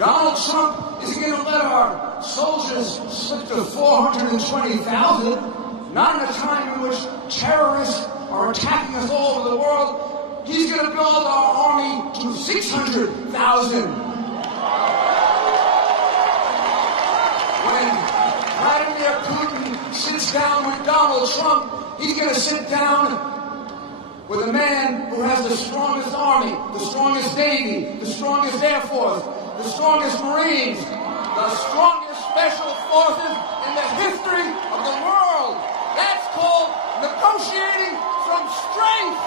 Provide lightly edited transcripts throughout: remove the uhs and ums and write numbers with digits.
Donald Trump is going to let our soldiers slip to 420,000, not in a time in which terrorists are attacking us all over the world. He's going to build our army to 600,000. When Vladimir Putin sits down with Donald Trump, he's going to sit down with a man who has the strongest army, the strongest navy, the strongest air force, the strongest Marines, the strongest special forces in the history of the world. That's called negotiating from strength.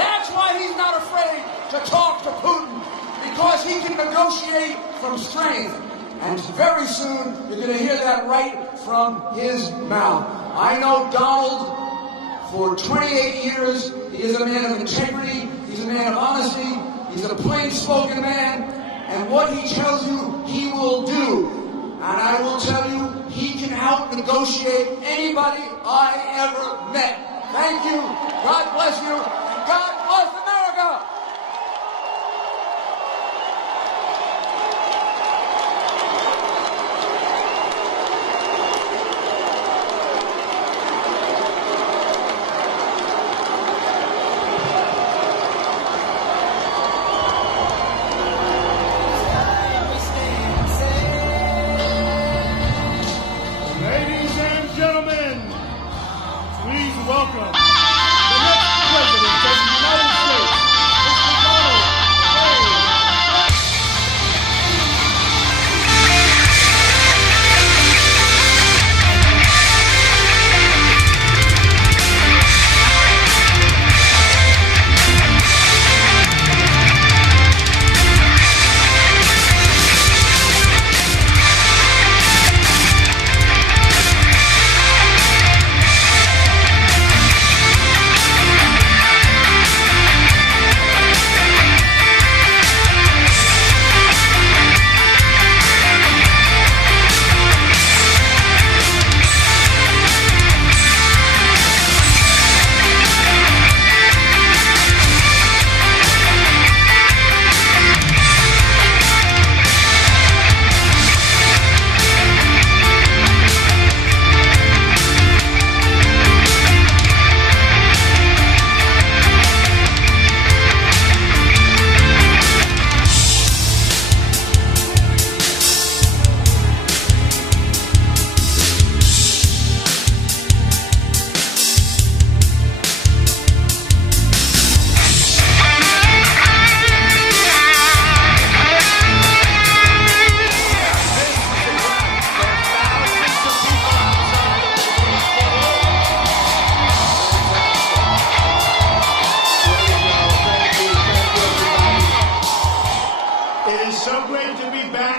That's why he's not afraid to talk to Putin, because he can negotiate from strength. And very soon, you're going to hear that right from his mouth. I know Donald for 28 years. He is a man of integrity. He's a man of honesty. He's a plain-spoken man. And what he tells you, he will do. And I will tell you, he can out-negotiate anybody I ever met. Thank you. God bless you. And God bless America. Welcome, the next President of the United States, Mr. Donald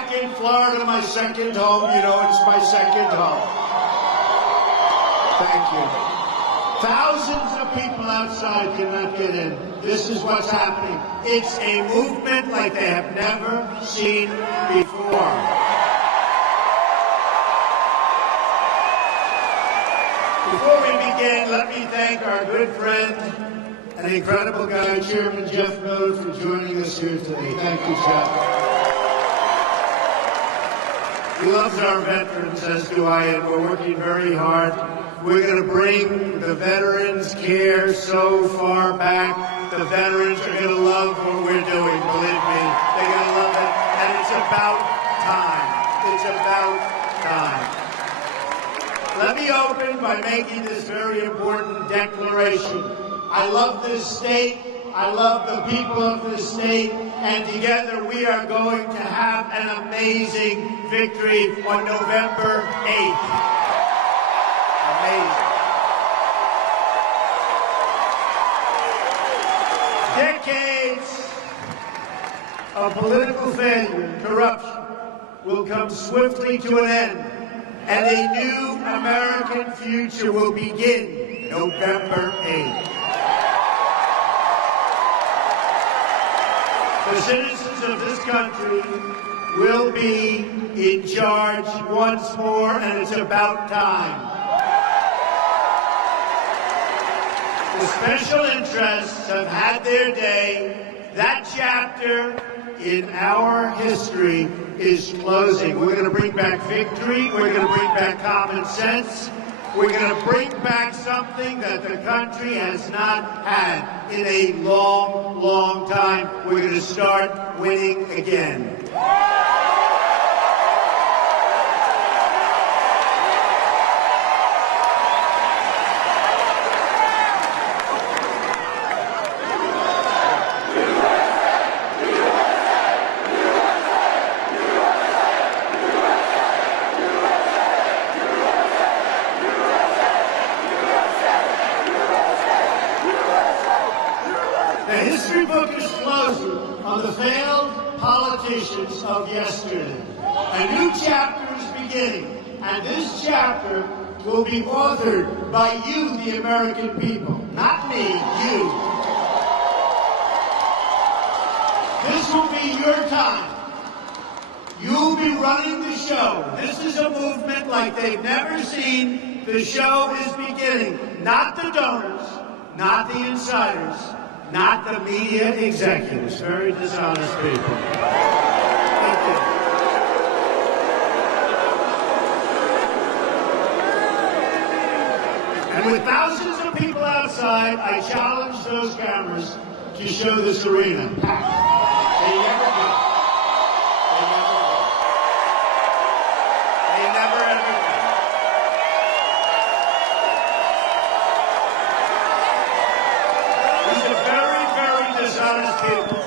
J. Florida, my second home. You know, it's my second home. Thank you. Thousands of people outside cannot get in. This is what's happening. It's a movement like they have never seen before. Before we begin, let me thank our good friend and incredible guy, Chairman Jeff Rhodes, for joining us here today. Thank you, Jeff. He loves our veterans, as do I, and we're working very hard. We're going to bring the veterans' care so far back. The veterans are going to love what we're doing, believe me. They're going to love it, and it's about time. It's about time. Let me open by making this very important declaration. I love this state. I love the people of this state, and together we are going to have an amazing victory on November 8th. Amazing. Decades of political failure and corruption will come swiftly to an end, and a new American future will begin November 8th. The citizens of this country will be in charge once more, and it's about time. The special interests have had their day. That chapter in our history is closing. We're going to bring back victory. We're going to bring back common sense. We're going to bring back something that the country has not had in a long, long time. We're going to start winning again. The history book is closing on the failed politicians of yesterday. A new chapter is beginning, and this chapter will be authored by you, the American people. Not me, you. This will be your time. You'll be running the show. This is a movement like they've never seen. The show is beginning. Not the donors, not the insiders, not the media executives. Very dishonest people. Thank you. And with thousands of people outside, I challenge those cameras to show this arena packed. They never do. They never do. They never ever do. These are very, very dishonest people.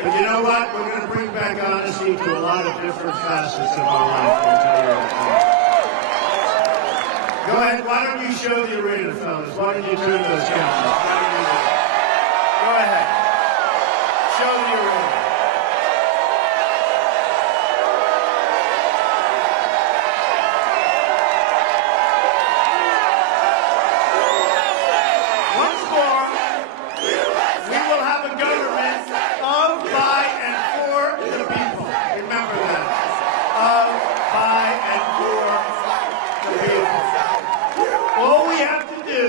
But you know what? We're going to bring back honesty to a lot of different facets of our life. I'll tell you that. Go ahead. Why don't you show the arena, fellas? Why don't you turn those cameras? Why don't you do that? Go ahead. Show the arena. Once more, we will have a government of, by, and for the people. Remember that. Of, by, and for the people. All we have to do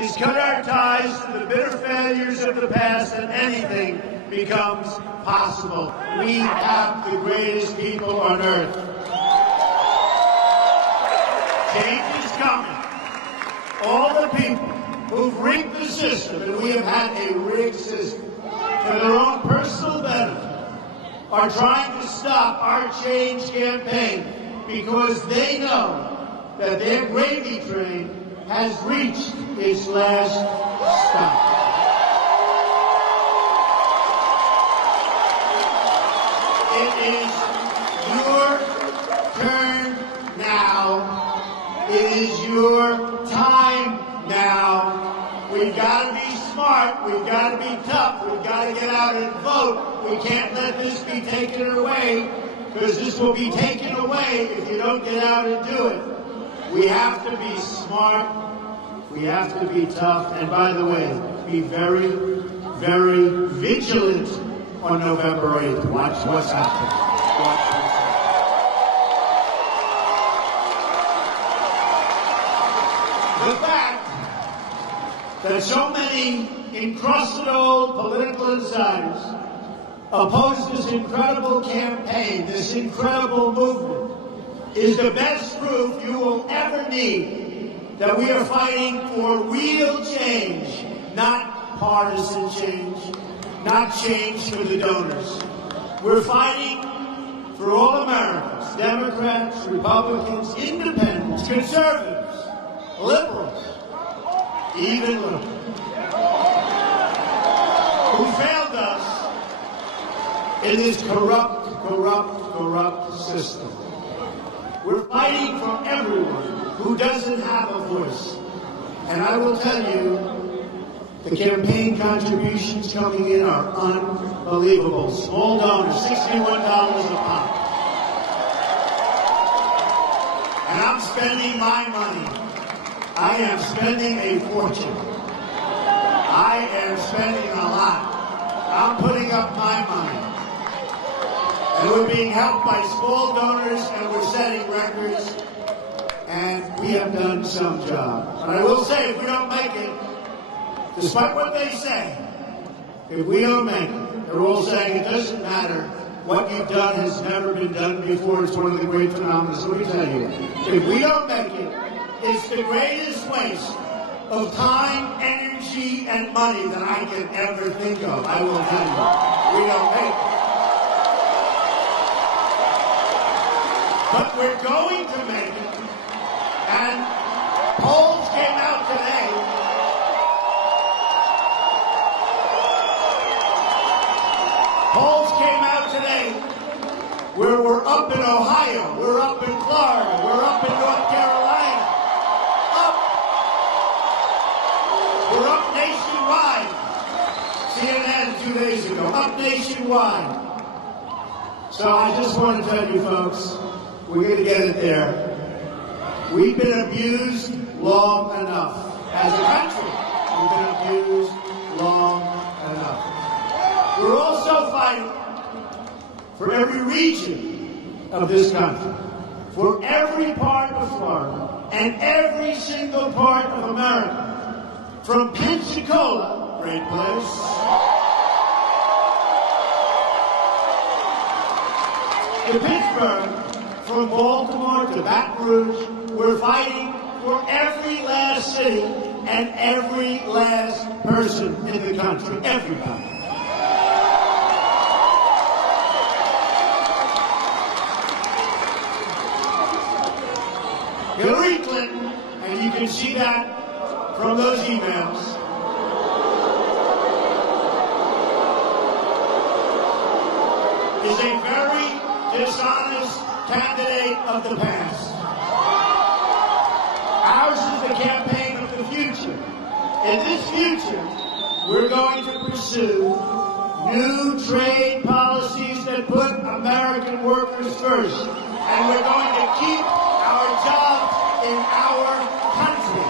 is cut our ties to the bitter failures of the past, and anything becomes possible. We have the greatest people on earth. Change is coming. All the people who've rigged the system, and we have had a rigged system, for their own personal benefit, are trying to stop our change campaign because they know that their gravy train has reached its last stop. It is your turn now. It is your time now. We've got to be smart. We've got to be tough. We've got to get out and vote. We can't let this be taken away, because this will be taken away if you don't get out and do it. We have to be smart. We have to be tough. And by the way, be very, very vigilant on November 8th. Watch what's happening. Watch what's happening. The fact that so many encrusted old political insiders oppose this incredible campaign, this incredible movement, is the best proof you will ever need that we are fighting for real change, not partisan change, not change for the donors. We're fighting for all Americans, Democrats, Republicans, independents, conservatives, liberals, even liberals, who failed us in this corrupt system. We're fighting for everyone who doesn't have a voice. And I will tell you, the campaign contributions coming in are unbelievable. Small donors, $61 a pop. And I'm spending my money. I am spending a fortune. I am spending a lot. I'm putting up my money. And we're being helped by small donors, and we're setting records, and we have done some job. But I will say, if we don't make it, despite what they say, if we don't make it, They're all saying it doesn't matter. What you've done has never been done before. It's one of the great phenomena. So let me tell you, if we don't make it, it's the greatest waste of time, energy, and money that I can ever think of. I will tell you, we don't make it. But we're going to make it. And polls came out today. Polls came out today where we're up in Ohio, we're up in Florida, we're up in North Carolina. We're up nationwide. CNN 2 days ago, up nationwide. So I just want to tell you folks, we're going to get it there. We've been abused long enough. As a country, we've been abused long enough. We're also fighting for every region of this country, for every part of Florida, and every single part of America. From Pensacola, great place, to Pittsburgh, from Baltimore to Baton Rouge, we're fighting for every last city and every last person in the country, everybody. Hillary Clinton, and you can see that from those emails, is a very dishonest candidate of the past. Ours is the campaign of the future. In this future, we're going to pursue new trade policies that put American workers first. And we're going to keep our jobs in our country.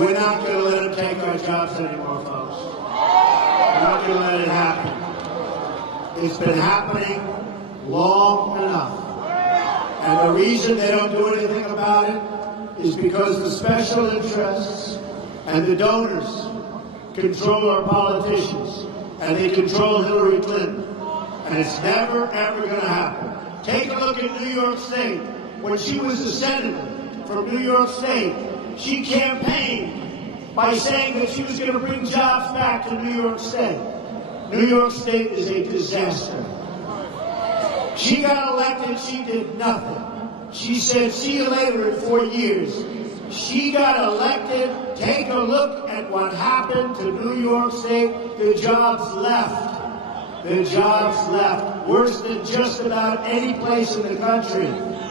We're not going to let them take our jobs anymore, folks. We're not going to let it happen. It's been happening long enough. And the reason they don't do anything about it is because the special interests and the donors control our politicians, and they control Hillary Clinton. And it's never, ever going to happen. Take a look at New York State. When she was a senator from New York State, she campaigned by saying that she was going to bring jobs back to New York State. New York State is a disaster. She got elected, she did nothing. She said, see you later in 4 years. She got elected. Take a look at what happened to New York State. The jobs left. The jobs left. Worse than just about any place in the country.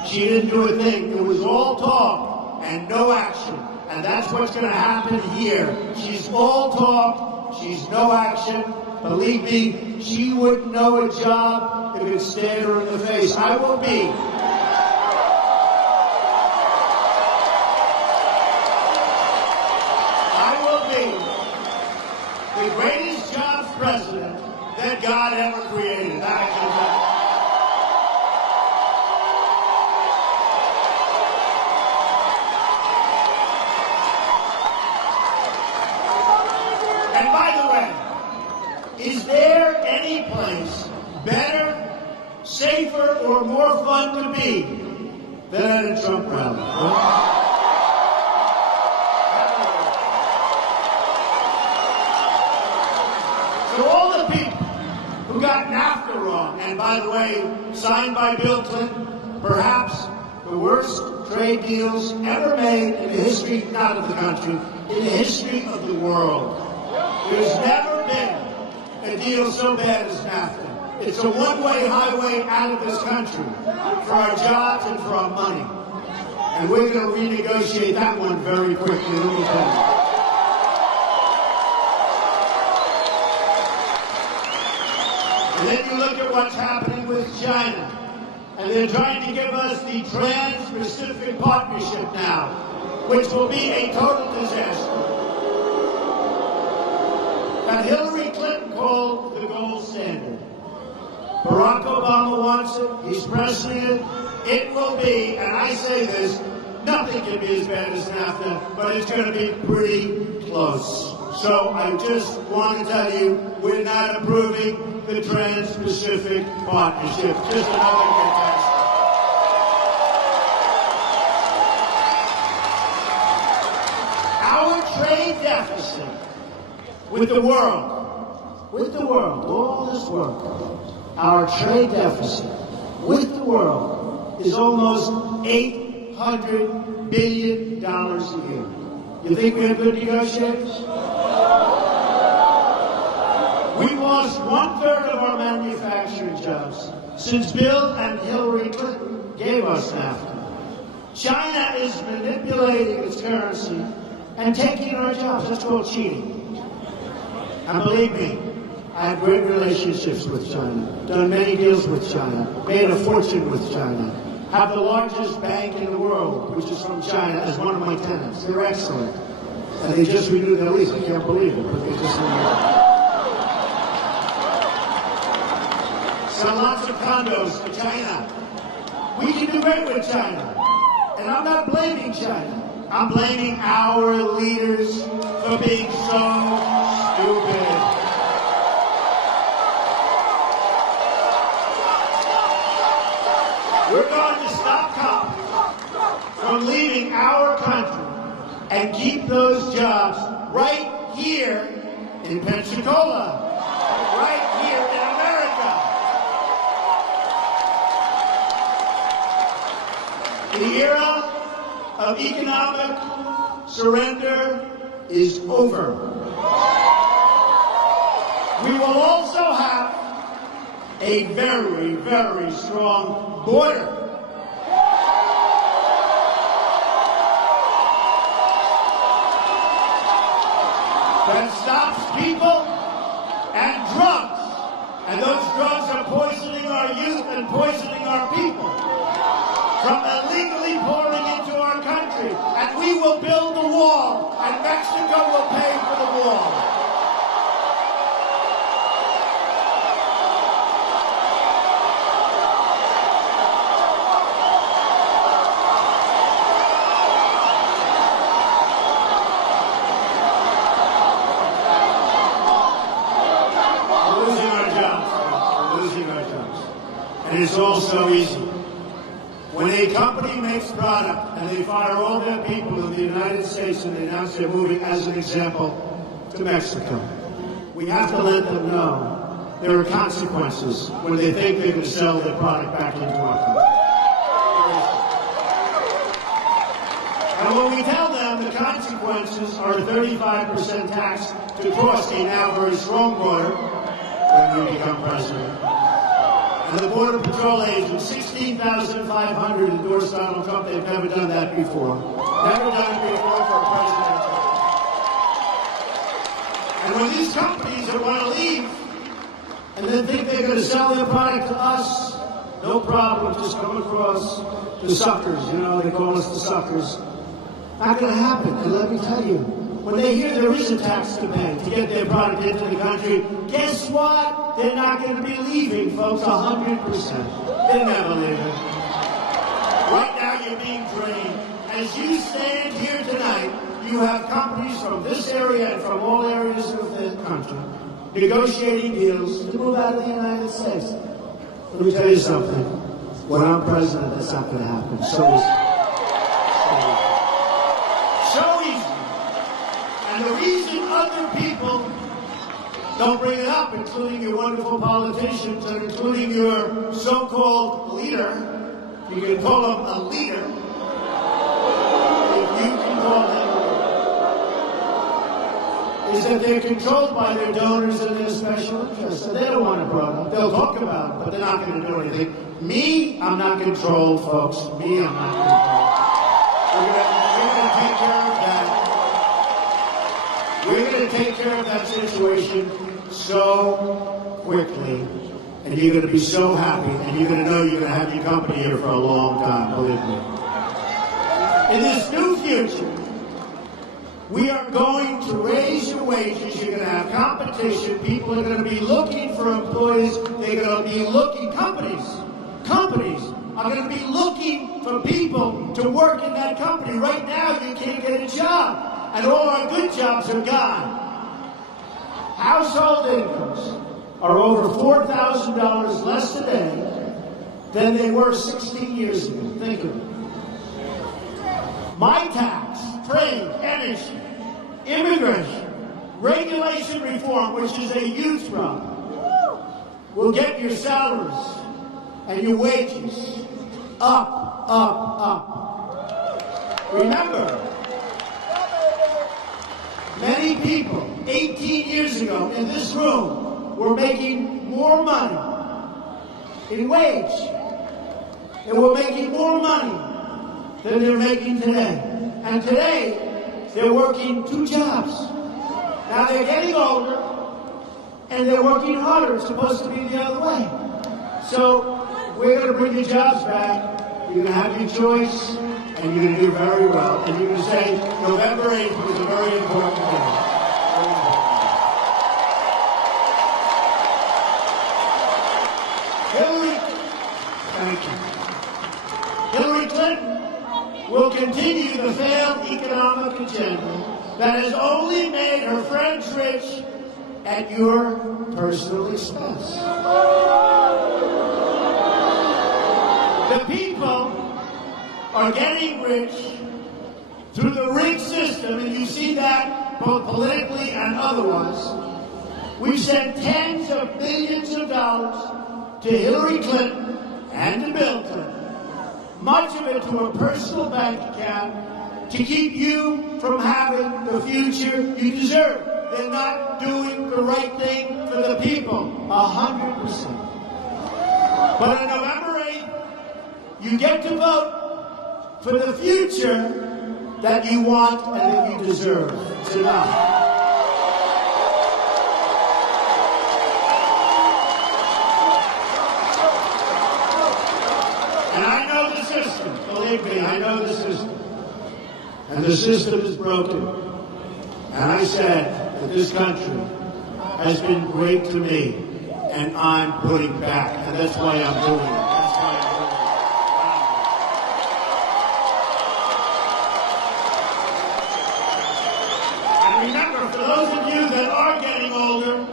She didn't do a thing. It was all talk and no action. And that's what's going to happen here. She's all talk. She's no action. Believe me, she wouldn't know a job if it stared her in the face. I will be the greatest jobs president that God ever created. That I can tell you. And by the way, is there any place better, safer, or more fun to be than at a Trump rally? Huh? So all the people who got NAFTA wrong, and by the way, signed by Bill Clinton, perhaps the worst trade deals ever made in the history, not of the country, in the history of the world. There's never been a deal so bad as NAFTA. It's a one-way highway out of this country for our jobs and for our money. And we're going to renegotiate that one very quickly, let me tell you. And then you look at what's happening with China. And they're trying to give us the Trans-Pacific Partnership now, which will be a total disaster. That Hillary Clinton called the gold standard. Barack Obama wants it. He's pressing it. It will be, and I say this, Nothing can be as bad as NAFTA, but it's going to be pretty close. So I just want to tell you, we're not approving the Trans-Pacific Partnership. Just another catastrophe. Our trade deficit with the world, all this world, our trade deficit with the world is almost $800 billion a year. You think we have good negotiators? We lost 1/3 of our manufacturing jobs since Bill and Hillary Clinton gave us NAFTA. China is manipulating its currency and taking our jobs. That's called cheating. And believe me, I have great relationships with China, done many deals with China, made a fortune with China, have the largest bank in the world, which is from China, as one of my tenants. They're excellent. And they just renewed their lease. I can't believe it, but they just renewed it. Sell lots of condos to China. We can do great with China. And I'm not blaming China. I'm blaming our leaders for being so stupid. We're going to stop companies from leaving our country and keep those jobs right here in Pensacola, right here in America. The era of economic surrender is over. We will also have a very, very strong border. That stops people and drugs. And those drugs are poisoning our youth and poisoning our people from illegally pouring into our country. And we will build the wall, and Mexico will pay for the wall. And it's all so easy. When a company makes product and they fire all their people in the United States and they announce they're moving, as an example, to Mexico, we have to let them know there are consequences when they think they're going to sell their product back into our country. And when we tell them the consequences are a 35% tax to cross a now very strong border when we become president, and the Border Patrol agents, 16,500 endorsed Donald Trump. They've never done that before. Never done it before for a president. And when these companies that want to leave and then think they're going to sell their product to us, no problem, just come across the suckers. You know, they call us the suckers. Not going to happen. And let me tell you, when they hear there is a tax to pay to get their product into the country, guess what? They're not going to be leaving, folks, 100%. They're never leaving. Right now, you're being drained. As you stand here tonight, you have companies from this area and from all areas of the country negotiating deals to move out of the United States. Let me tell you something. When I'm president, that's not going to happen. So easy. And the reason other people don't bring it up, including your wonderful politicians and including your so-called leader, you can call him a leader, if you can call him, is that they're controlled by their donors and their special interests. So they don't want it brought up. They'll talk about it, but they're not going to do anything. Me, I'm not controlled, folks. Me, I'm not controlled. We're going to take care of that. We're going to take care of that situation so quickly, and you're going to be so happy, and you're going to know you're going to have your company here for a long time, believe me. In this new future, we are going to raise your wages. You're going to have competition. People are going to be looking for employees. They're going to be looking, companies are going to be looking for people to work in that company. Right now, you can't get a job, and all our good jobs are gone. Household incomes are over $4,000 less today than they were 16 years ago. Think of it. My tax, trade, energy, immigration, regulation reform, which is a huge problem, will get your salaries and your wages up, up, up. Remember, many people 18 years ago in this room were making more money in wage. They were making more money than they're making today. And today, they're working 2 jobs. Now they're getting older, and they're working harder. It's supposed to be the other way. So we're going to bring the jobs back. You're going to have your choice, and you're going to do very well. And you're going to say November 8th was a very important day. Hillary Clinton will continue the failed economic agenda that has only made her friends rich at your personal expense. The people are getting rich through the rigged system, and you see that both politically and otherwise. We've sent tens of millions of dollars to Hillary Clinton and to Bill Clinton, much of it to a personal bank account to keep you from having the future you deserve. They're not doing the right thing for the people, 100%. But on November 8th, you get to vote for the future that you want and that you deserve. It's enough. And I know the system. Believe me, I know the system. And the system is broken. And I said that this country has been great to me, and I'm putting back. And that's why I'm doing it. That's why I'm doing it. And remember, for those of you that are getting older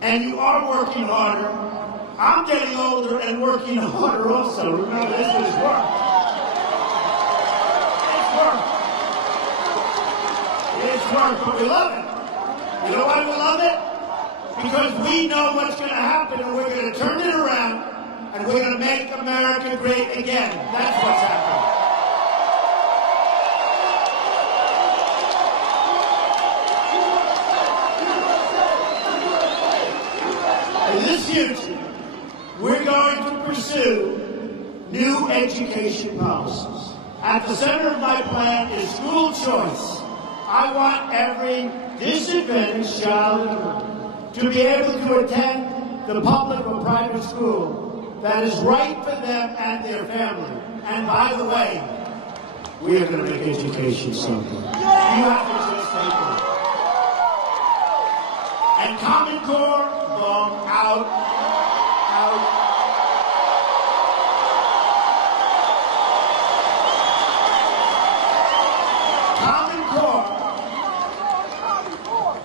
and you are working harder, I'm getting older and working harder also. Remember, this is work. It's work. It's work, but we love it. You know why we love it? Because we know what's going to happen, and we're going to turn it around, and we're going to make America great again. That's what's happening. In this future, we're going to pursue new education policies. At the center of my plan is school choice. I want every disadvantaged child to be able to attend the public or private school that is right for them and their family. And by the way, we are going to make education simple. You have to just take it. And Common Core, long out.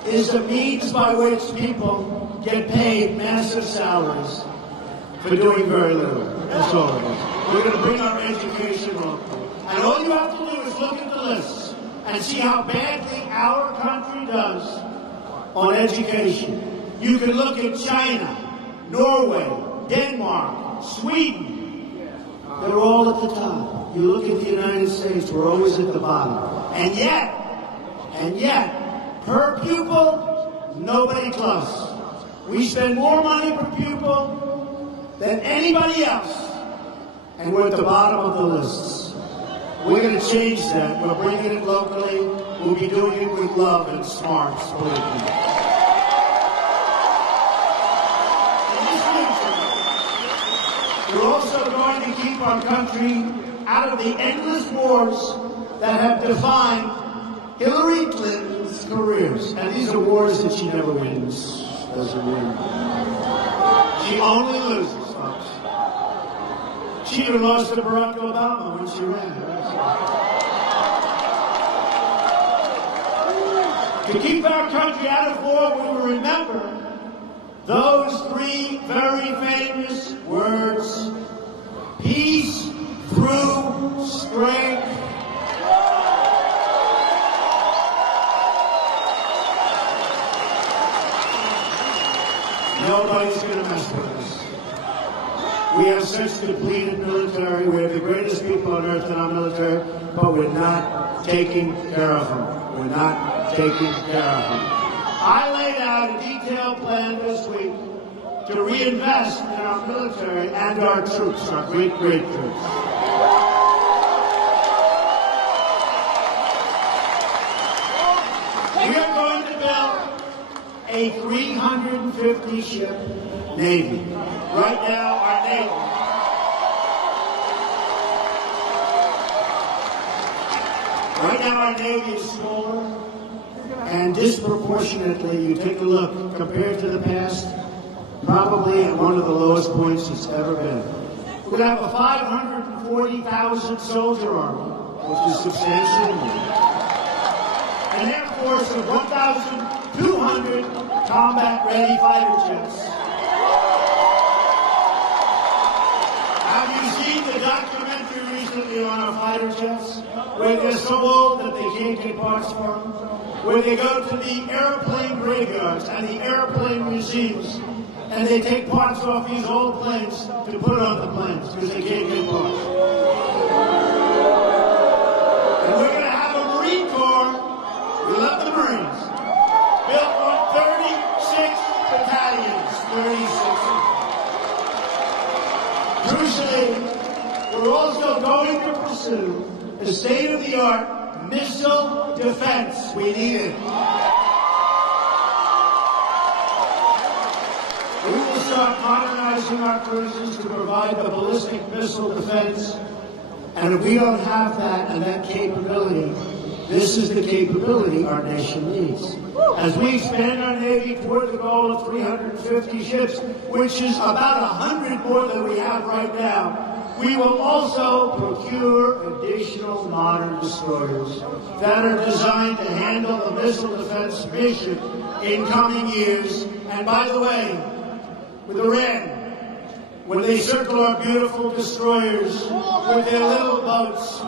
Is a means by which people get paid massive salaries for doing very little. That's all it is. We're going to bring our education local. And all you have to do is look at the lists and see how badly our country does on education. You can look at China, Norway, Denmark, Sweden. They're all at the top. You look at the United States, we're always at the bottom. And yet, per pupil, nobody close. We spend more money per pupil than anybody else, and we're at the bottom of the lists. We're going to change that. We're bringing it locally. We'll be doing it with love and smarts. In this future, we're also going to keep our country out of the endless wars that have defined Hillary Clinton's careers. And these are wars that she never wins. Doesn't win. She only loses, folks. She even lost to Barack Obama when she ran. To keep our country out of war, we will remember those three very famous words: peace through strength. Nobody's going to mess with us. We have such depleted military. We have the greatest people on earth in our military, but we're not taking care of them. We're not taking care of them. I laid out a detailed plan this week to reinvest in our military and our troops, our great, great troops. We are going to build a 350-ship Navy. Right now, our Navy is smaller, and disproportionately, you take a look, compared to the past, probably at one of the lowest points it's ever been. We're going to have a 540,000 soldier army, which is substantially more. An Air Force of 1,200 combat-ready fighter jets. Have you seen the documentary recently on our fighter jets? Where they're so old that they can't get parts for them? Where they go to the airplane graveyards and the airplane museums, and they take parts off these old planes to put on the planes because they can't get parts. And we're going to have a Marine Corps. We love the Marines. Built on 36 battalions. 36. Crucially, we're also going to pursue the state-of-the-art missile defense. We need it. We will start modernizing our cruisers to provide the ballistic missile defense. And if we don't have that and that capability, this is the capability our nation needs. As we expand our Navy toward the goal of 350 ships, which is about 100 more than we have right now, we will also procure additional modern destroyers that are designed to handle the missile defense mission in coming years. And by the way, with Iran, when they circle our beautiful destroyers with their little boats,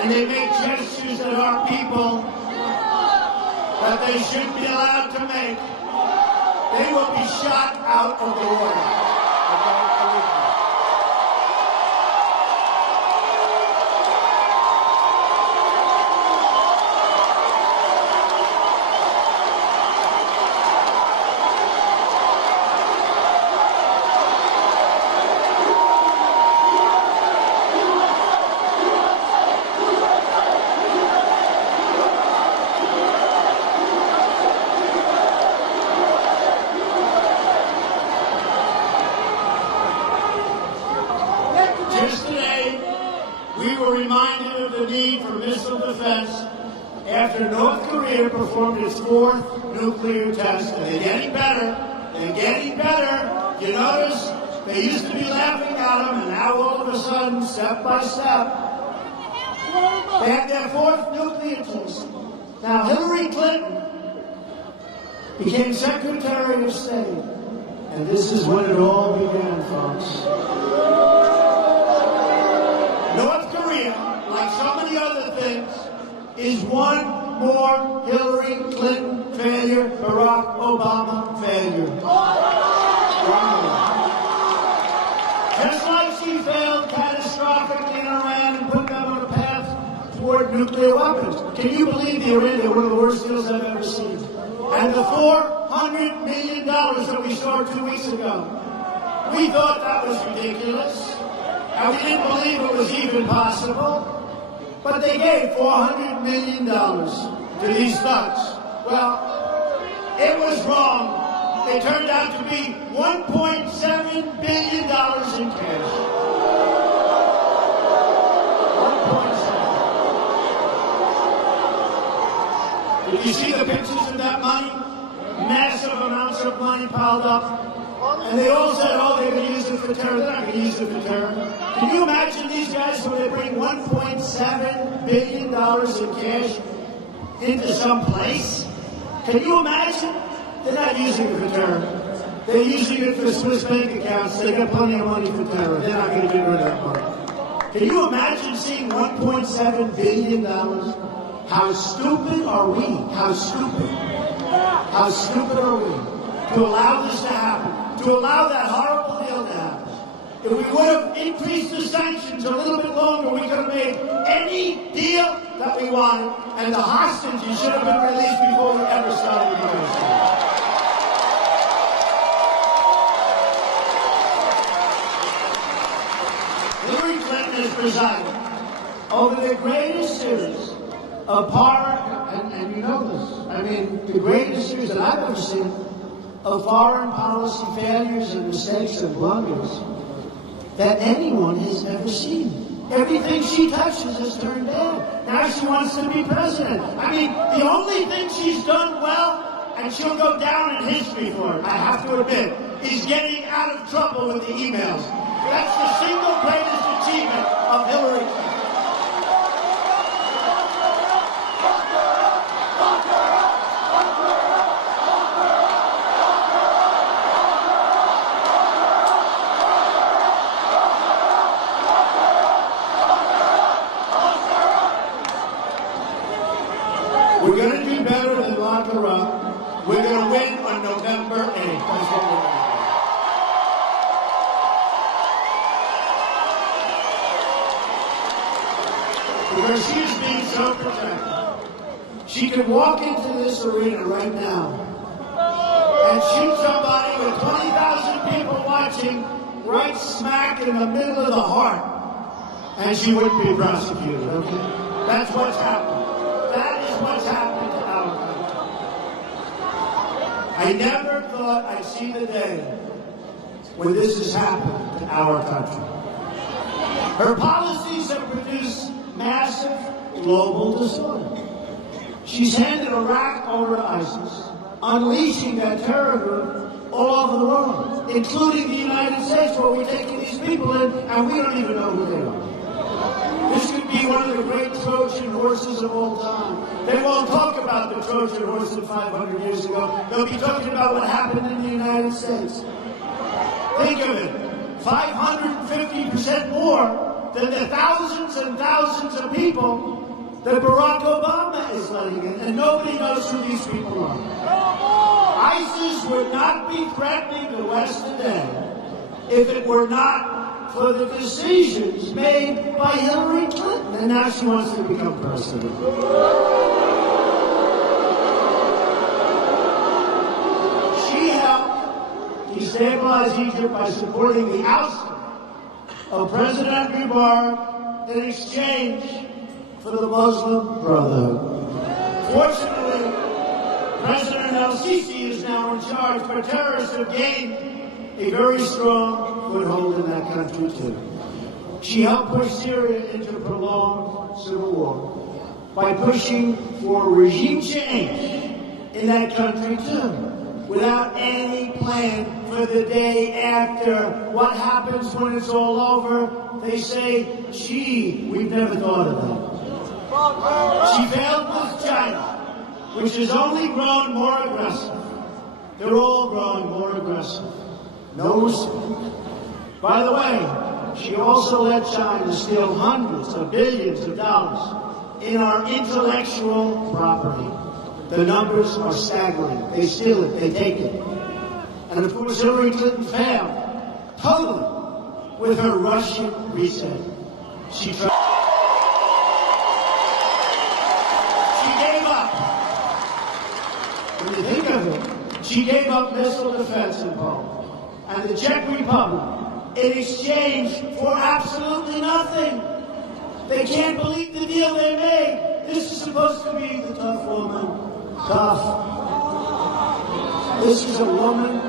and they make gestures at our people that they shouldn't be allowed to make, they will be shot out of the water. After North Korea performed its fourth nuclear test, and they're getting better, You notice they used to be laughing at them, and now all of a sudden, step by step, they had their fourth nuclear test. Now Hillary Clinton became Secretary of State, and this is when it all began, folks. North Korea, like so many other things, is one more Hillary Clinton failure, Barack Obama failure. Just like she failed catastrophically in Iran and put them on a path toward nuclear weapons. Can you believe the Iranian, one of the worst deals I've ever seen? And the $400 million that we saw 2 weeks ago. We thought that was ridiculous. And we didn't believe it was even possible. But they gave $400 million to these thugs. Well, it was wrong. They turned out to be $1.7 billion in cash. 1.7. Did you see the pictures of that money? Massive amounts of money piled up. And they all said, oh, they're going to use it for terror. They're not going to use it for terror. Can you imagine these guys when they bring $1.7 billion in cash into some place? Can you imagine? They're not using it for terror. They're using it for Swiss bank accounts. They got plenty of money for terror. They're not going to get rid of that money. Can you imagine seeing $1.7 billion? How stupid are we? How stupid? How stupid are we to allow this to happen? To allow that horrible deal to happen? If we would have increased the sanctions a little bit longer, we could have made any deal that we wanted, and the hostages should have been released before we ever started negotiating. Hillary Clinton is presiding over the greatest series of foreign, and you know this, I mean, the greatest series that I've ever seen of foreign policy failures and mistakes and blunders that anyone has ever seen. Everything she touches has turned bad. Now she wants to be president. I mean, the only thing she's done well, and she'll go down in history for it, I have to admit, is getting out of trouble with the emails. That's the single greatest achievement of Hillary Clinton. We're going to do better than lock her up. We're going to win on November 8th. That's what we're going to do. Because she is being so protected. She could walk into this arena right now and shoot somebody with 20,000 people watching right smack in the middle of the heart, and she wouldn't be prosecuted, okay? That's what's happening. That is what's happening to our country. I never thought I'd see the day when this has happened to our country. Her policies have produced massive global disorder. She's handed Iraq over to ISIS, unleashing that terror group all over the world, including the United States, where we're taking these people in, and we don't even know who they are. This could be one of the great Trojan horses of all time. They won't talk about the Trojan horse of 500 years ago. They'll be talking about what happened in the United States. Think of it. 550% more than the thousands and thousands of people that Barack Obama is letting in. And nobody knows who these people are. ISIS would not be threatening the West today if it were not for the decisions made by Hillary Clinton, and now she wants to become president. She helped destabilize Egypt by supporting the ousting of President Mubarak in exchange for the Muslim Brotherhood. Fortunately, President al-Sisi is now in charge, but terrorists have gained a very strong foothold in that country, too. She helped push Syria into a prolonged civil war by pushing for regime change in that country, too, without any plan for the day after. What happens when it's all over? They say, gee, we've never thought of that. She failed with China, which has only grown more aggressive. They're all growing more aggressive. No respect. By the way, she also let China steal hundreds of billions of dollars in our intellectual property. The numbers are staggering. They steal it. They take it. And of course, Hillary Clinton failed totally with her Russian reset. She gave up. When you think of it, she gave up missile defense in Poland and the Czech Republic in exchange for absolutely nothing. They can't believe the deal they made. This is supposed to be the tough woman. Tough. This is a woman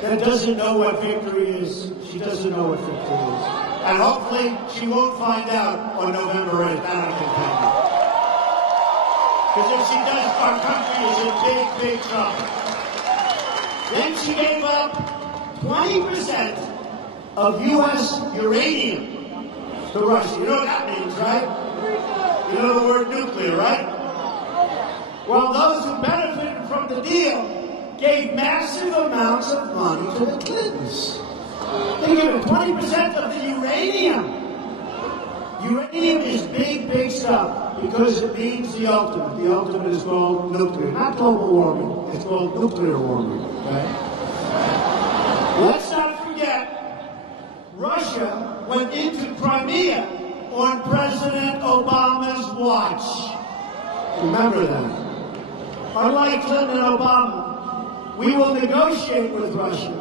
that doesn't know what victory is. She doesn't know what victory is. And hopefully she won't find out on November 8th. That I can tell you. Because if she does, our country is in big, big trouble. Then she gave up 20% of U.S. uranium to Russia. You know what that means, right? You know the word nuclear, right? Well, those who benefited from the deal gave massive amounts of money to the Clintons. They gave 20% of the uranium. Uranium is big, big stuff because it means the ultimate. The ultimate is called nuclear, not global warming. It's called nuclear warming. Right? Let's not forget, Russia went into Crimea on President Obama's watch. Remember that. Unlike Clinton and Obama, we will negotiate with Russia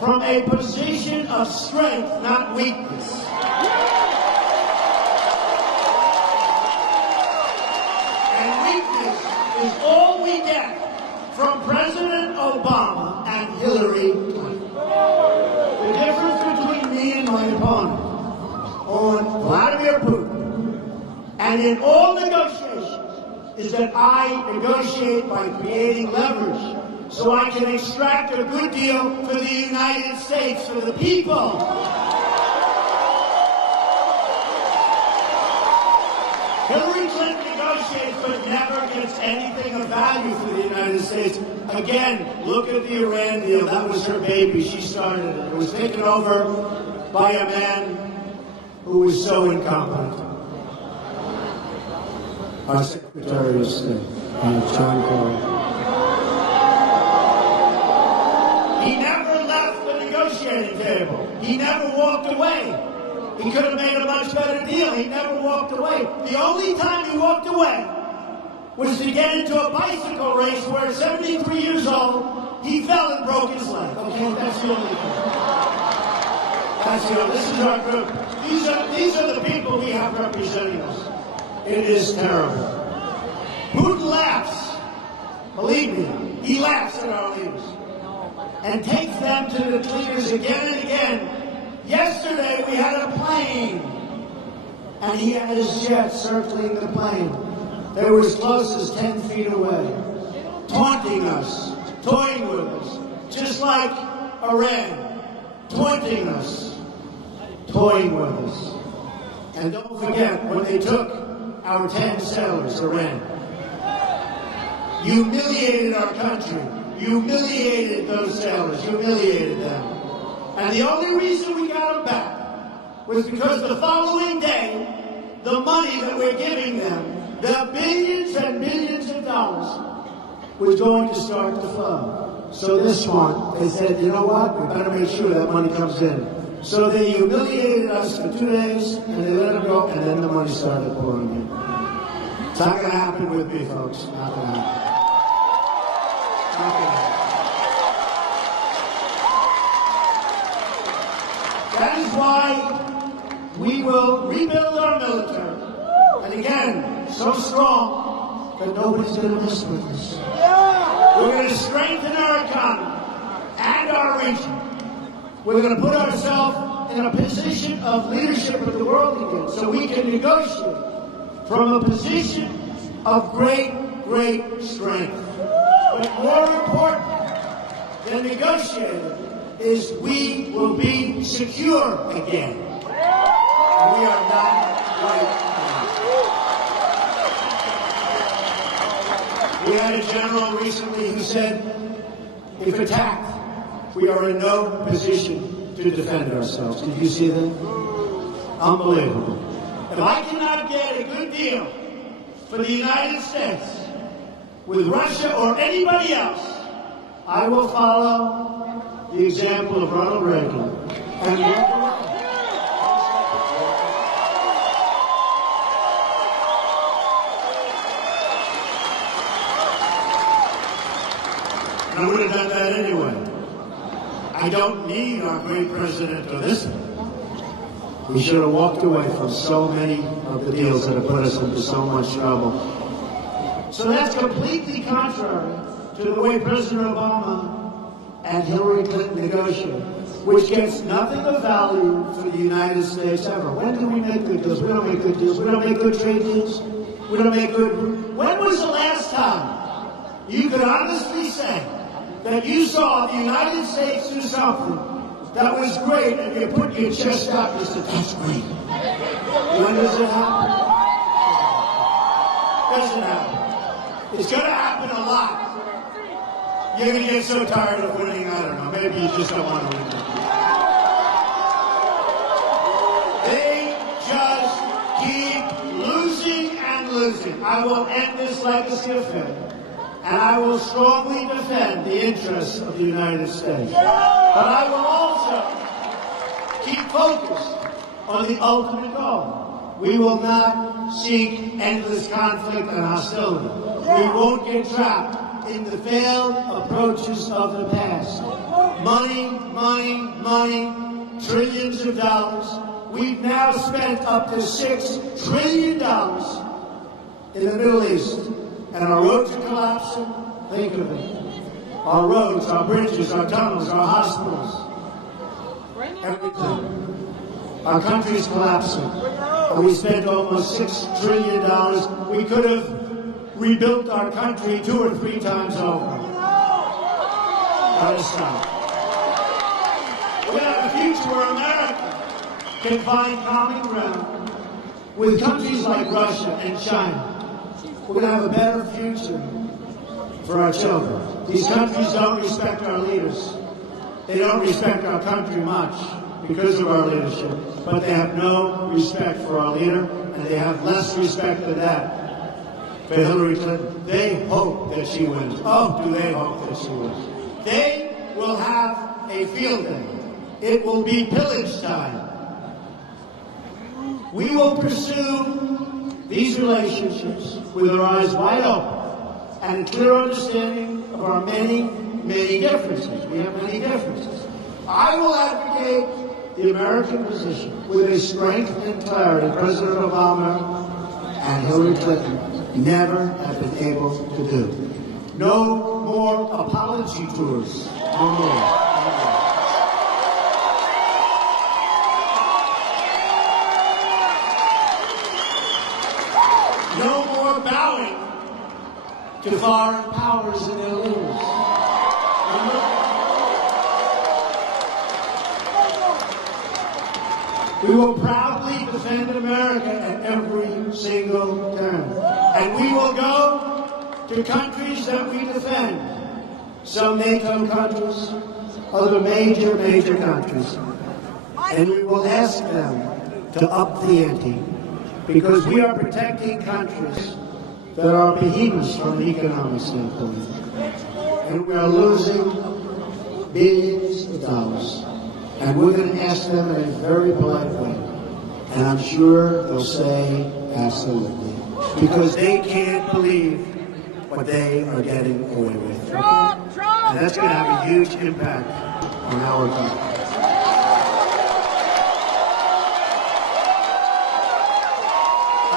from a position of strength, not weakness. And weakness is all we get from President Obama and Hillary Clinton. The difference between me and my opponent on Vladimir Putin and in all negotiations is that I negotiate by creating leverage so I can extract a good deal for the United States, for the people. Hillary Clinton negotiates but never gets anything of value for the United States. Again, look at the Iran deal. That was her baby. She started it. It was taken over by a man who was so incompetent. Our Secretary of State, John Kerry. He never left the negotiating table. He never walked away. He could have made a much better deal. He never walked away. The only time he walked away was to get into a bicycle race where at 73 years old, he fell and broke his leg. Okay, that's the only thing. That's the only, this is our group. These are the people we have representing us. It is terrible. Putin laughs. Believe me, he laughs at our leaders and takes them to the leaders again and again. Yesterday we had a plane, and he had his jet circling the plane. They were as close as 10 feet away, taunting us, toying with us, just like Iran, taunting us, toying with us. And don't forget, when they took our 10 sailors, Iran, humiliated our country, humiliated those sailors, humiliated them. And the only reason we got them back was because the following day, the money that we're giving them, the billions and billions of dollars, was going to start to flow. So this one, they said, you know what, we better make sure that money comes in. So they humiliated us for 2 days, and they let them go, and then the money started pouring in. It's not going to happen with me, folks. Not going to happen. Not going to happen. That is why we will rebuild our military. And again, so strong that nobody's going to mess with us. We're going to strengthen our economy and our region. We're going to put ourselves in a position of leadership with the world again so we can negotiate from a position of great, great strength. But more important than negotiating is we will be secure again. And we are not right now. We had a general recently who said, if attacked, we are in no position to defend ourselves. Did you see that? Unbelievable. If I cannot get a good deal for the United States with Russia or anybody else, I will follow the example of Ronald Reagan and walk away. I would have done that anyway. I don't need our great president to listen. We should have walked away from so many of the deals that have put us into so much trouble. So that's completely contrary to the way President Obama and Hillary Clinton negotiated, which gets nothing of value for the United States ever. When do we make good deals? We don't make good deals. We don't make good trade deals. We don't make good... When was the last time you could honestly say that you saw the United States do something that was great, and you put your chest out and you said, that's great. When does it happen? Doesn't happen. It's going to happen a lot. You're going to get so tired of winning, I don't know, maybe you just don't want to win. They just keep losing and losing. I will end this legacy of failure, and I will strongly defend the interests of the United States. But I will also keep focused on the ultimate goal. We will not seek endless conflict and hostility. We won't get trapped in the failed approaches of the past. Money, money, money, trillions of dollars. We've now spent up to $6 trillion in the Middle East. And our roads are collapsing. Think of it. Our roads, our bridges, our tunnels, our hospitals. Everything. Our country is collapsing. And we spent almost $6 trillion. We could have rebuilt our country 2 or 3 times over. Gotta stop. We have a future where America can find common ground with countries like Russia and China. We're going to have a better future for our children. These countries don't respect our leaders. They don't respect our country much because of our leadership, but they have no respect for our leader, and they have less respect than that for Hillary Clinton. They hope that she wins. Oh, do they hope that she wins. They will have a field day. It will be pillage time. We will pursue these relationships with our eyes wide open and a clear understanding of our many, many differences. We have many differences. I will advocate the American position with a strength and clarity President Obama and Hillary Clinton never have been able to do. No more apology tours. No more. No more bowing to foreign powers and their leaders. We will proudly defend America at every single turn. And we will go to countries that we defend. Some NATO countries, other major, major countries. And we will ask them to up the ante. Because we are protecting countries that are behemoths from an economic standpoint. And we are losing billions of dollars. And we're going to ask them in a very polite way. And I'm sure they'll say absolutely. Because they can't believe what they are getting away with. Trump, and that's going to have a huge impact on our country.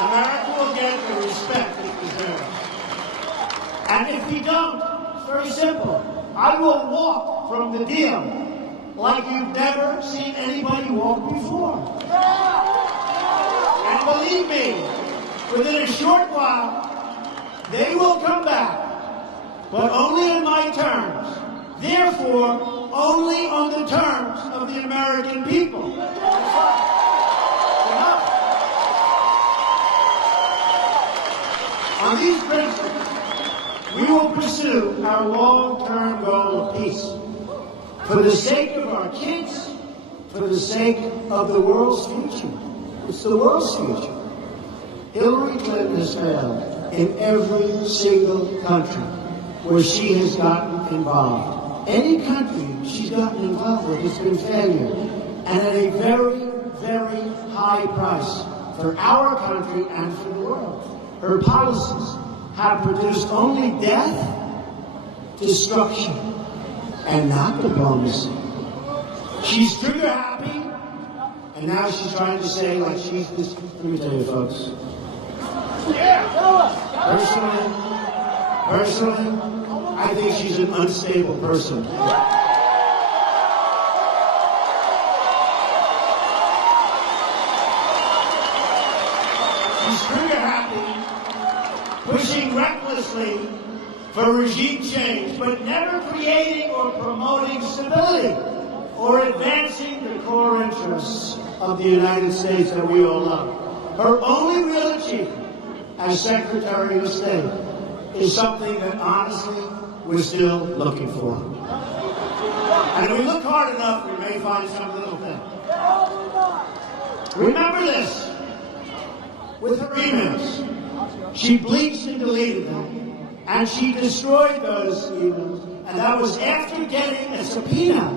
America will get the respect it deserves. And if we don't, it's very simple. I will walk from the deal like you've never seen anybody walk before. And believe me, within a short while, they will come back, but only on my terms. Therefore, only on the terms of the American people. On these principles, we will pursue our long-term goal of peace. For the sake of our kids, for the sake of the world's future. It's the world's future. Hillary Clinton has failed in every single country where she has gotten involved. Any country she's gotten involved with has been failure. And at a very, very high price for our country and for the world. Her policies have produced only death, destruction, and not diplomacy. She's trigger happy, and now she's trying to say like she's this. Let me tell you, folks. Personally, I think she's an unstable person. She's trigger happy, pushing recklessly for regime change, but never creating or promoting stability. or advancing the core interests of the United States that we all love. Her only real achievement as Secretary of State is something that honestly we're still looking for. And if we look hard enough, we may find some little thing. Remember this. With her emails, she bleached and deleted them, and she destroyed those emails, and that was after getting a subpoena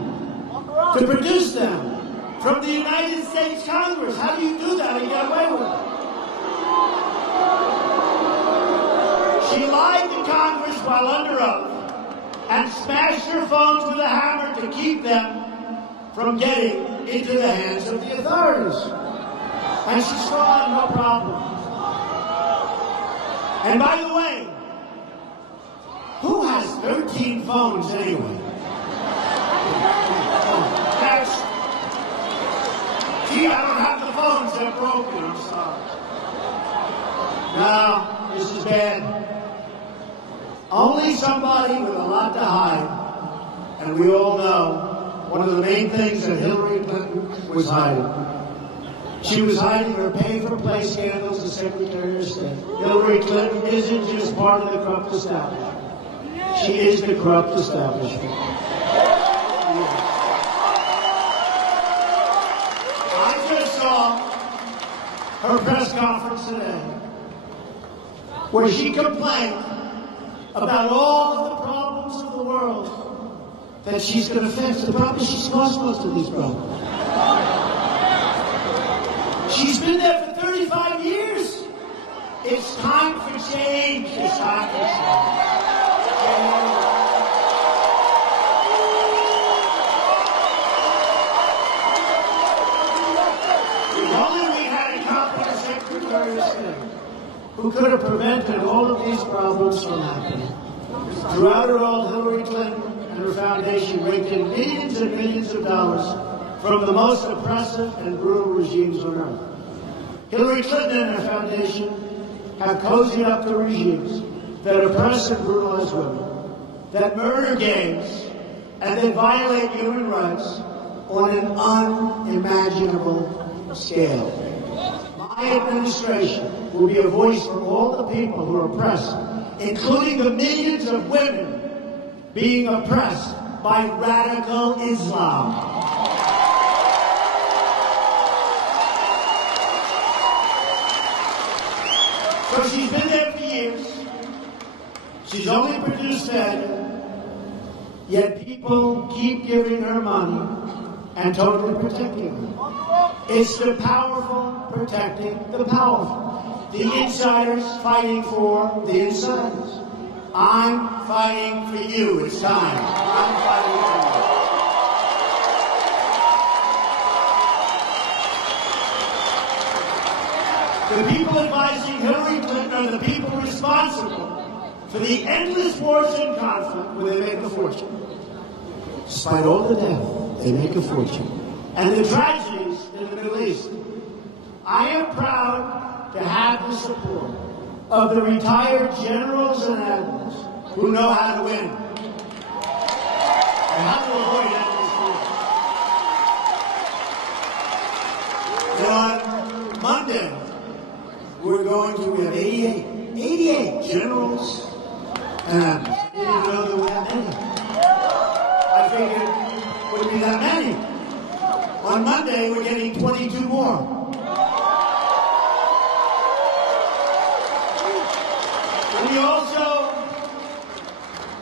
to produce them from the United States Congress. How do you do that and get away with it? She lied to Congress while under oath and smashed her phones with a hammer to keep them from getting into the hands of the authorities. And she saw no problem. And by the way, who has 13 phones anyway? Next. Gee, I don't have the phones, they're broken, I'm sorry. No, this is bad. Only somebody with a lot to hide, and we all know one of the main things that Hillary Clinton was hiding. She was hiding her pay-for-play scandals as Secretary of State. Hillary Clinton isn't just part of the corrupt establishment. She is the corrupt establishment. I just saw her press conference today where she complained about all of the problems of the world that she's going to fix. The problem is she's caused most of these problems. She's been there for 35 years. It's time for change. It's time for change. If only we had a competent Secretary of State who could have prevented all of these problems from happening. Throughout it all, Hillary Clinton and her foundation raked in millions and millions of dollars from the most oppressive and brutal regimes on earth. Hillary Clinton and her foundation have cozied up to regimes that oppress and brutalize women, that murder gays, and that violate human rights on an unimaginable scale. My administration will be a voice for all the people who are oppressed, including the millions of women being oppressed by radical Islam. So she's been there for years. She's only produced failure, yet people keep giving her money and totally protecting her. It's the powerful protecting the powerful. The insiders fighting for the insiders. I'm fighting for you. It's time. I'm fighting for you. The people advising Hillary Clinton are the people responsible for the endless wars and conflict where they make a fortune. Despite all the death, they make a fortune. And the tragedies in the Middle East. I am proud to have the support of the retired generals and admirals who know how to win and how to avoid endless wars. On Monday, we have 88 generals and admirals. I didn't even know there were that many. I figured it wouldn't be that many. On Monday, we're getting 22 more. We also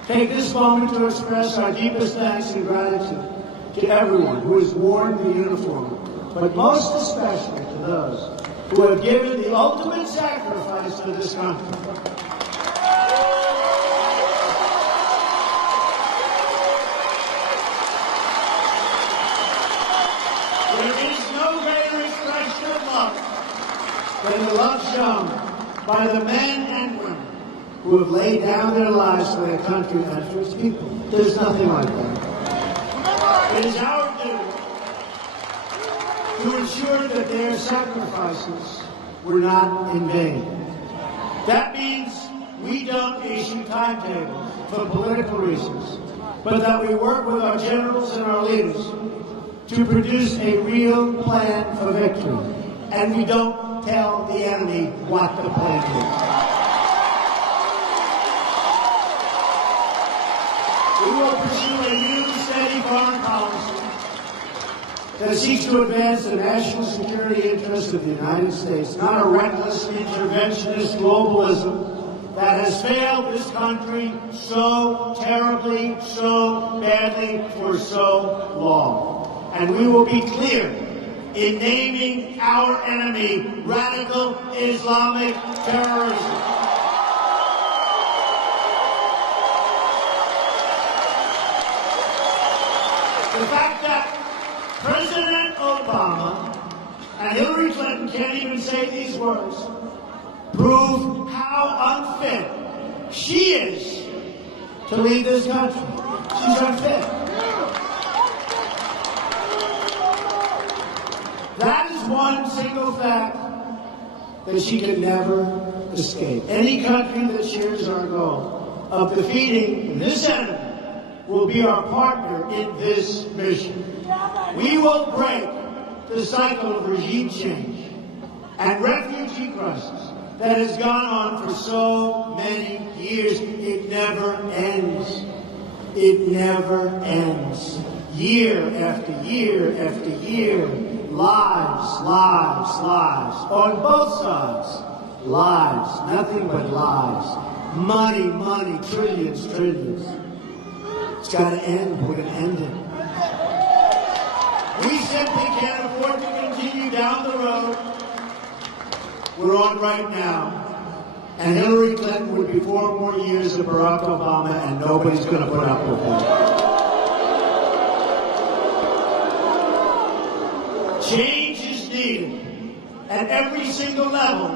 take this moment to express our deepest thanks and gratitude to everyone who has worn the uniform, but most especially to those who have given the ultimate sacrifice to this country. There is no greater expression of love than the love shown by the men and women who have laid down their lives for their country and for its people. There's nothing like that. It is our duty to ensure that their sacrifices were not in vain. That means we don't issue timetables for political reasons. but that we work with our generals and our leaders to produce a real plan for victory. And we don't tell the enemy what the plan is. We will pursue a new, steady foreign policy that seeks to advance the national security interests of the United States, not a reckless interventionist globalism that has failed this country so terribly, so badly, for so long. And we will be clear in naming our enemy radical Islamic terrorism. The fact that President Obama and Hillary Clinton can't even say these words prove how unfit she is to lead this country. She's unfit. That is one single fact that she can never escape. Any country that shares our goal of defeating this enemy will be our partner in this mission. We will break the cycle of regime change and refugee crisis that has gone on for so many years. It never ends. It never ends. Year after year after year, lives, lives, lives. On both sides, lives, nothing but lives. Money, money, trillions, trillions. It's got to end. We're going to end it. We simply can't afford to continue down the road we're on right now. And Hillary Clinton would be 4 more years of Barack Obama, and nobody's going to put up with that. Change is needed at every single level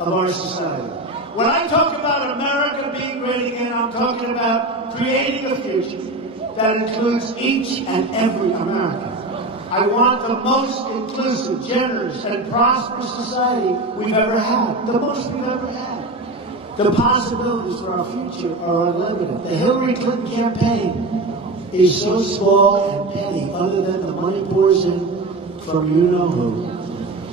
of our society. When I talk about America being great again, I'm talking about creating a future that includes each and every American. I want the most inclusive, generous, and prosperous society we've ever had. The most we've ever had. The possibilities for our future are unlimited. The Hillary Clinton campaign is so small and petty, other than the money pours in from you-know-who.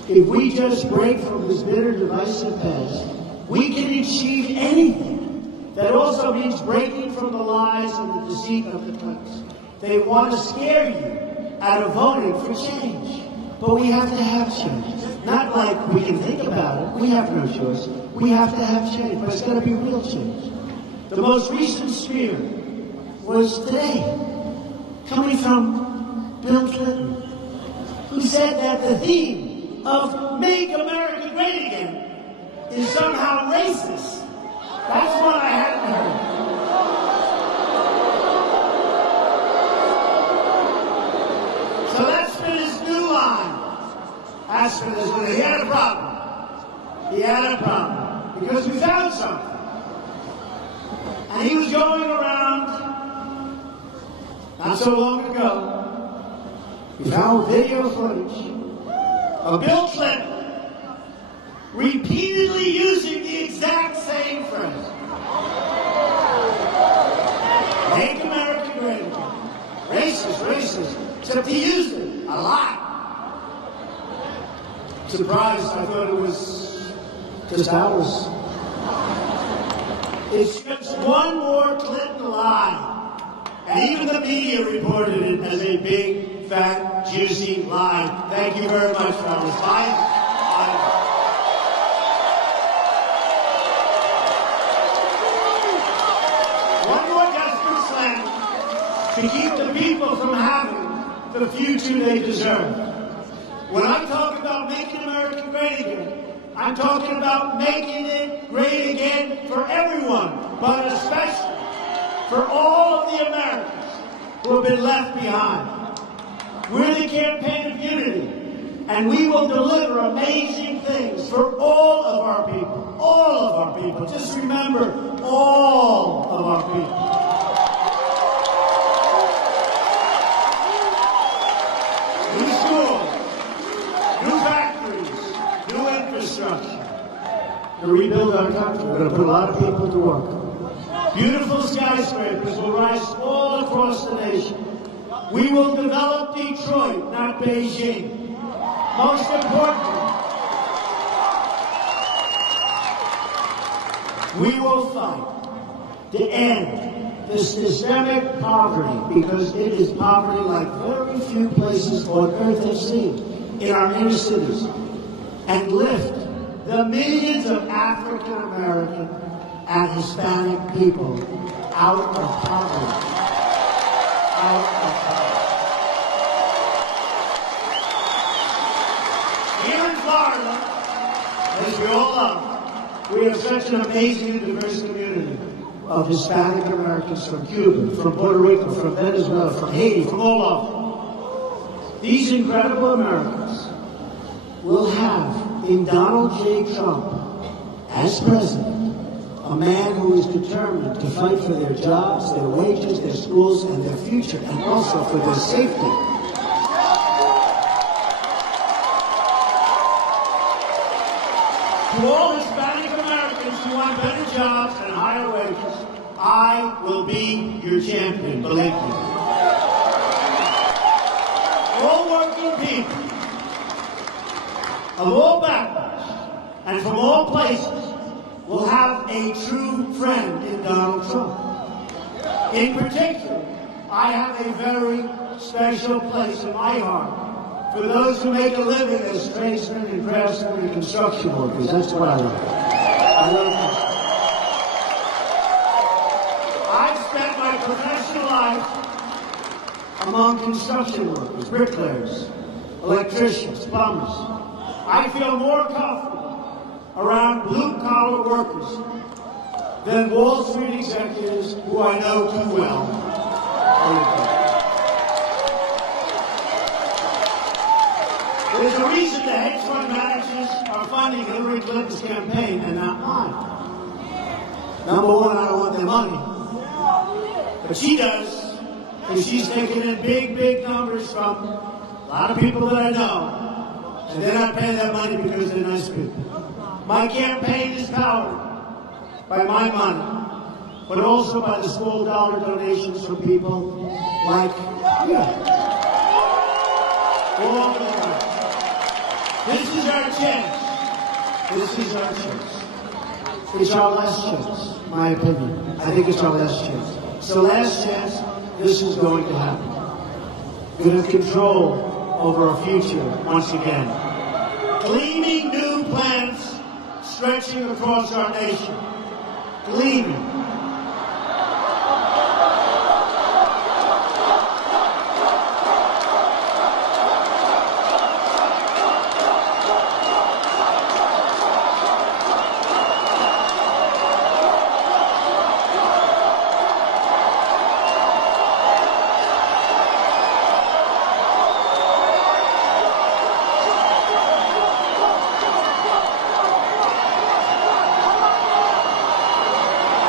If we just break from this bitter, divisive past, we can achieve anything. That also means breaking from the lies and the deceit of the clicks. They want to scare you out of voting for change. But we have to have change. Not like we can think about it. We have no choice. We have to have change, but it's got to be real change. The most recent smear was today, coming from Bill Clinton, who said that the theme of Make America Great Again is somehow racist. That's what I hadn't heard. So that's been his new line. That's been his new line. He had a problem. He had a problem. Because we found something. And he was going around, not so long ago, we found video footage of Bill Clinton repeatedly using the exact same phrase. Make America great again. Racist, racist. Except he used it a lot. Surprised, I thought it was just ours. It's just one more Clinton lie. And even the media reported it as a big, fat, juicy lie. Thank you very much, fellas. Bye. One more desperate slam to keep the people from having the future they deserve. When I talk about making America great again, I'm talking about making it great again for everyone, but especially for all of the Americans who have been left behind. We're the campaign of unity, and we will deliver amazing things for all of our people. All of our people. Just remember, all of our people. New schools, new factories, new infrastructure. To rebuild our country, we're going to put a lot of people to work. Beautiful skyscrapers will rise all across the nation. We will develop Detroit, not Beijing. Most importantly, we will fight to end the systemic poverty, because it is poverty like very few places on earth have seen in our inner cities, and lift the millions of African American and Hispanic people out of poverty. Out of poverty. Here in Florida, as we all love, we have such an amazing and diverse community of Hispanic Americans from Cuba, from Puerto Rico, from Venezuela, from Haiti, from all over. These incredible Americans will have in Donald J. Trump as president a man who is determined to fight for their jobs, their wages, their schools, and their future, and also for their safety. To all Hispanic Americans who want better jobs and higher wages, I will be your champion, believe me. All working people of all backgrounds and from all places will have a true friend in Donald Trump. In particular, I have a very special place in my heart for those who make a living as tradesmen and craftsmen and construction workers. That's what I love. I love that. I've spent my professional life among construction workers, bricklayers, electricians, plumbers. I feel more comfortable around blue-collar workers than Wall Street executives who I know too well. There's a reason the hedge fund managers are funding Hillary Clinton's campaign and not mine. Number one, I don't want their money. But she does, and she's taking in big, big numbers from a lot of people that I know, and they're not paying that money because they're nice people. My campaign is powered by my money, but also by the small dollar donations from people like you. All over the world. This is our chance. This is our chance. It's our last chance, in my opinion. I think it's our last chance. It's the last chance this is going to happen. We're going to have control over our future once again. Gleaming new plans stretching across our nation. Gleaming.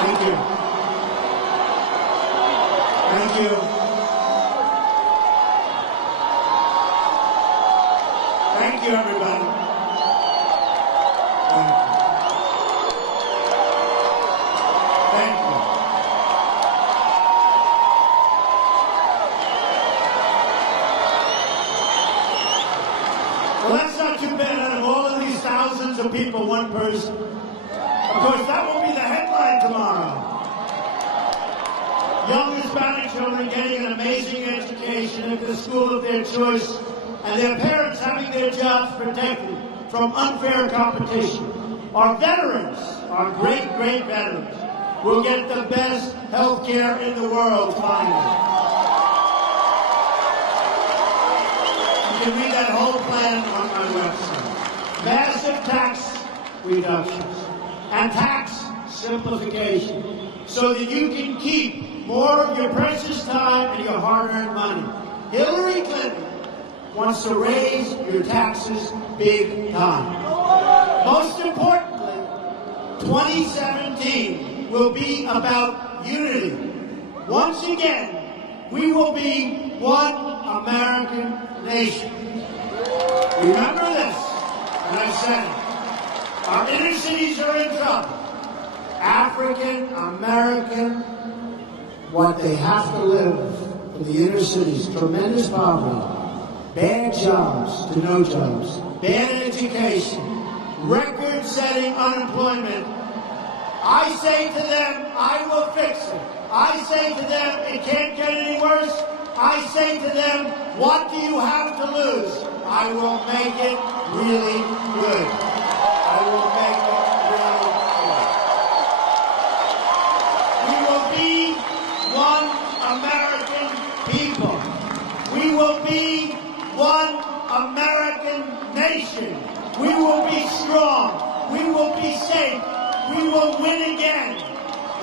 Thank you. Thank you. Thank you, everybody. Thank you. Thank you. Well, that's not too bad. Out of all of these thousands of people, one person. Of course, that won't be the headline tomorrow. Young Hispanic children getting an amazing education at the school of their choice, and their parents having their jobs protected from unfair competition. Our veterans, our great, great veterans, will get the best health care in the world, finally. You can read that whole plan on my website. Massive tax reductions and tax simplification so that you can keep more of your precious time and your hard-earned money. Hillary Clinton wants to raise your taxes big time. Most importantly, 2017 will be about unity. Once again, we will be one American nation. Remember this, and I've said it. Our inner cities are in trouble. African American what they have to live in the inner cities, tremendous poverty, bad jobs to no jobs, bad education, record-setting unemployment, I say to them, I will fix it. I say to them, it can't get any worse. I say to them, what do you have to lose? I will make it really good. I will make it really good. We will be one American people. We will be one American nation. We will be strong. We will be safe. We will win again.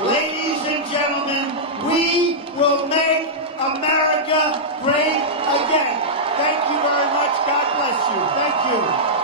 Ladies and gentlemen, we will make America great again. Thank you very much. God bless you. Thank you.